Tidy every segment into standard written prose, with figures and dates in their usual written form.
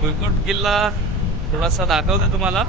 भुईकोट किल्ला थोडासा दाखवतो तुम्हाला.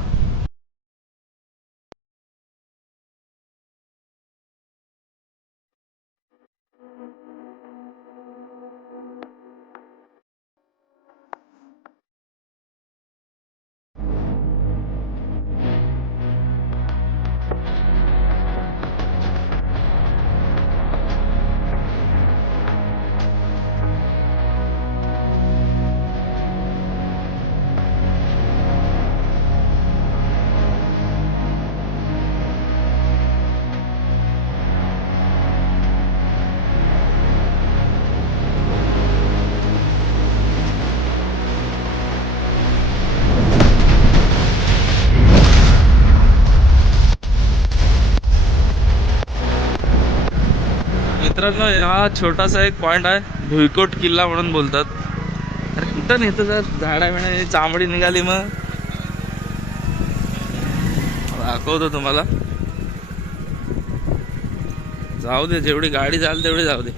मित्रांनो, हा छोटासा एक पॉइंट आहे, भुईकोट किल्ला म्हणून बोलतात. अरे कुठं नेतं जर झाडा बिडा चामडी निघाली मग दाखवतो तुम्हाला. जाऊ दे, जेवढी गाडी जाईल तेवढी जाऊ दे.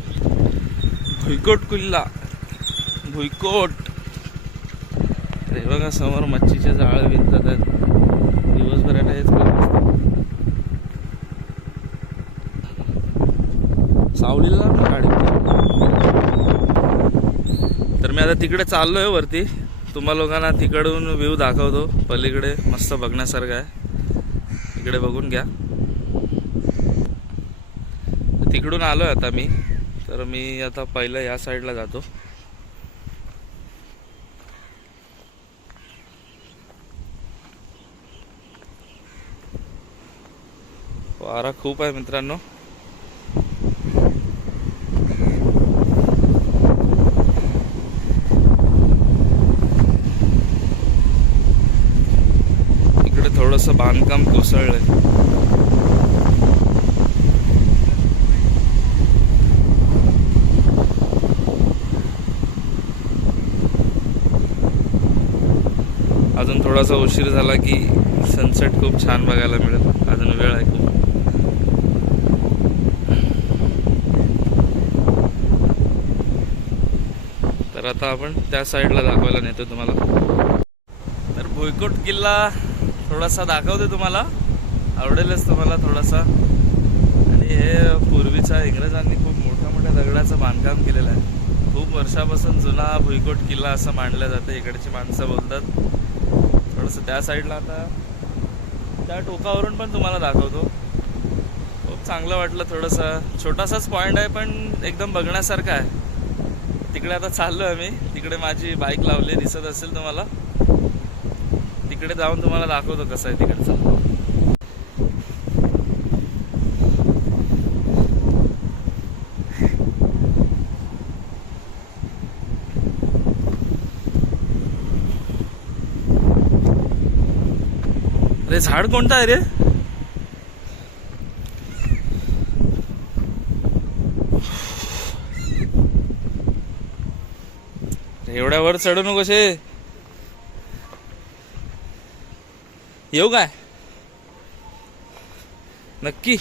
भुईकोट किल्ला, भुईकोट. अरे बघा समोर मच्छीचे जाळ विणतात आहेत. दिवसभराला हेच करत असतात. सावलीला गाडी. तर मी आता तिकडे चाललोय वरती. तुम्हा लोकांना तिकडून व्ह्यू दाखवतो. पलीकडे मस्त बघण्यासारखं आहे, इकडे बघून घ्या. तिकडून आलोय आता मी. तर मी आता पहिलं या साईडला जातो. वारा खूप आहे मित्रांनो. इकडे थोडंसं बांधकाम कोसळलंय. अजून थोडासा उशीर झाला की सनसेट खूप छान बघायला मिळेल. अजून वेळ आहे खूप. तर आता आपण त्या साईडला दाखवायला नेतो तुम्हाला. तर भुईकोट किल्ला थोडासा दाखवतो तुम्हाला, आवडेलच तुम्हाला थोडासा. आणि हे पूर्वीच्या इंग्रजांनी खूप मोठ्या मोठ्या दगडाचं बांधकाम केलेलं आहे. खूप वर्षापासून जुना भुईकोट किल्ला असं मानलं जातं, इकडची माणसं बोलतात. थोडंसं त्या साईडला आता त्या टोकावरून पण तुम्हाला दाखवतो. खूप चांगलं वाटलं. थोडंसं छोटासाच पॉईंट आहे पण एकदम बघण्यासारखं आहे. तिकडे आता चाललो आहे मी. तिकडे माझी बाईक लावली, दिसत असेल तुम्हाला. तिकडे जाऊन तुम्हाला दाखवतो कसं आहे तिकडचं. अरे झाड कोणतं आहे रे? एवढ्या वर चढू नको शे. येऊ काय नक्की?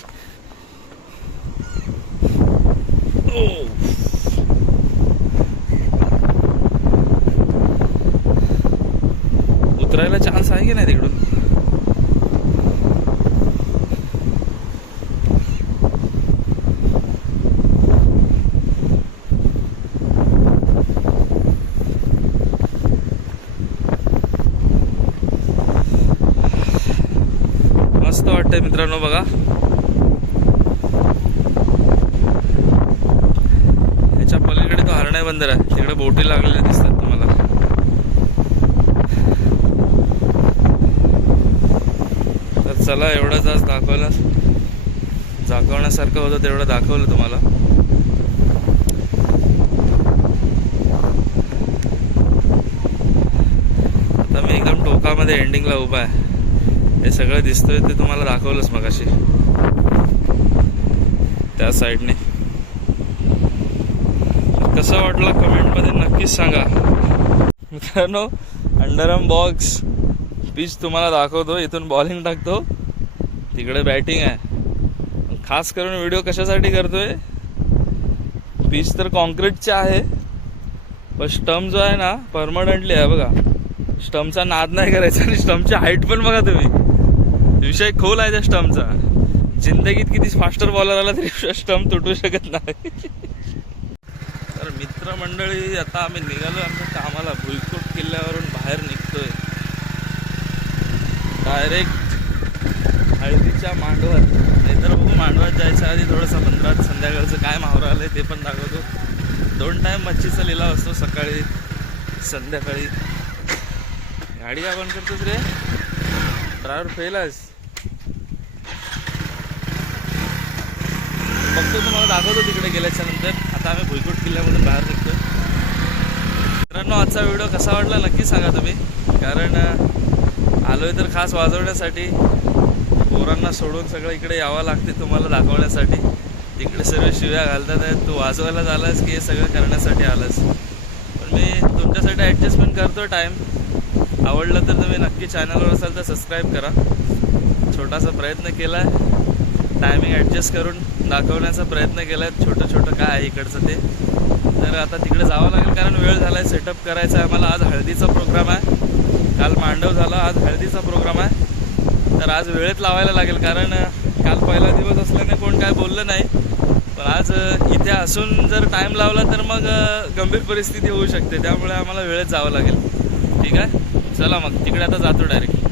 उतरायला चान्स आहे की नाही तिकडून? मस्त वाटतंय मित्रांनो बघा. याच्या पलीकडे तो हरणाई बंदर आहे, तिकडे बोटी लागलेल्या दिसतात तुम्हाला. तर चला, एवढंच आज दाखवण्यासारखं होतं तेवढं दाखवलं तुम्हाला. आता मी एकदम टोकामध्ये एंडिंगला उभा आहे. हे सगळं दिसतंय ते तुम्हाला दाखवलंच मगाशी त्या साईडने. कसं वाटलं कमेंटमध्ये नक्कीच सांगा मित्रांनो. अंडरआर्म बॉक्स पिच तुम्हाला दाखवतो. इथून बॉलिंग टाकतो, तिकडे बॅटिंग आहे. खास करून व्हिडिओ कशासाठी करतोय, पिच तर कॉन्क्रीटचे आहे पण स्टंप जो आहे ना परमनंटली आहे बघा. स्टंपचा नाद नाही करायचा. आणि स्टंपची हाईट पण बघा तुम्ही, विषय खोल आहे त्या स्टंपचा. जिंदगीत किती फास्टर बॉलर आला तरी स्टंप तुटू शकत नाही. तर मित्रमंडळी आता आम्ही निघालो आमच्या कामाला. भुईकोट किल्ल्यावरून बाहेर निघतोय डायरेक्ट हळदीच्या मांडवात. नाहीतर बघू मांडवात जायच्या आधी थोडंसं बंदरात संध्याकाळचं काय माहोल आलंय ते पण दाखवतो. 2 टाइम मच्छीचा लिलाव असतो, सकाळी संध्याकाळी. गाडी का बंद करतोस रे, ड्रायव्हर फेल आहेस. बघतो तुम्हाला दाखवतो तिकडे गेल्याच्या नंतर. आता आम्ही भुईकोट किल्ल्यामधून बाहेर निघतो. मित्रांनो, आजचा व्हिडिओ कसा वाटला नक्की सांगा तुम्ही. कारण आलोय तर खास वाजवण्यासाठी. पोरांना सोडून सगळं इकडे यावं लागते तुम्हाला दाखवण्यासाठी. तिकडे सर्व शिव्या घालतात आहेत, तू वाजवायला झालास की हे सगळं करण्यासाठी आलास. पण मी तुमच्यासाठी ॲडजस्टमेंट करतो टाईम. आवडलं तर तुम्ही नक्की चॅनलवर असाल तर सबस्क्राईब करा. छोटासा प्रयत्न केला आहे, टायमिंग ॲडजस्ट करून दाखवण्याचा प्रयत्न केला आहे. छोटं छोटं काय आहे इकडचं ते. तर आता तिकडे जावं लागेल कारण वेळ झाला आहे. सेटअप करायचा आहे आम्हाला. आज हळदीचा प्रोग्राम आहे. काल मांडव झाला, आज हळदीचा प्रोग्राम आहे. तर आज वेळेत लावायला लागेल कारण काल पहिला दिवस असल्याने कोण काय बोललं नाही. पण आज इथे असून जर टाईम लावला तर मग गंभीर परिस्थिती होऊ शकते. त्यामुळे आम्हाला वेळेत जावं लागेल. ठीक आहे, चला मग तिकडे आता जातो डायरेक्ट.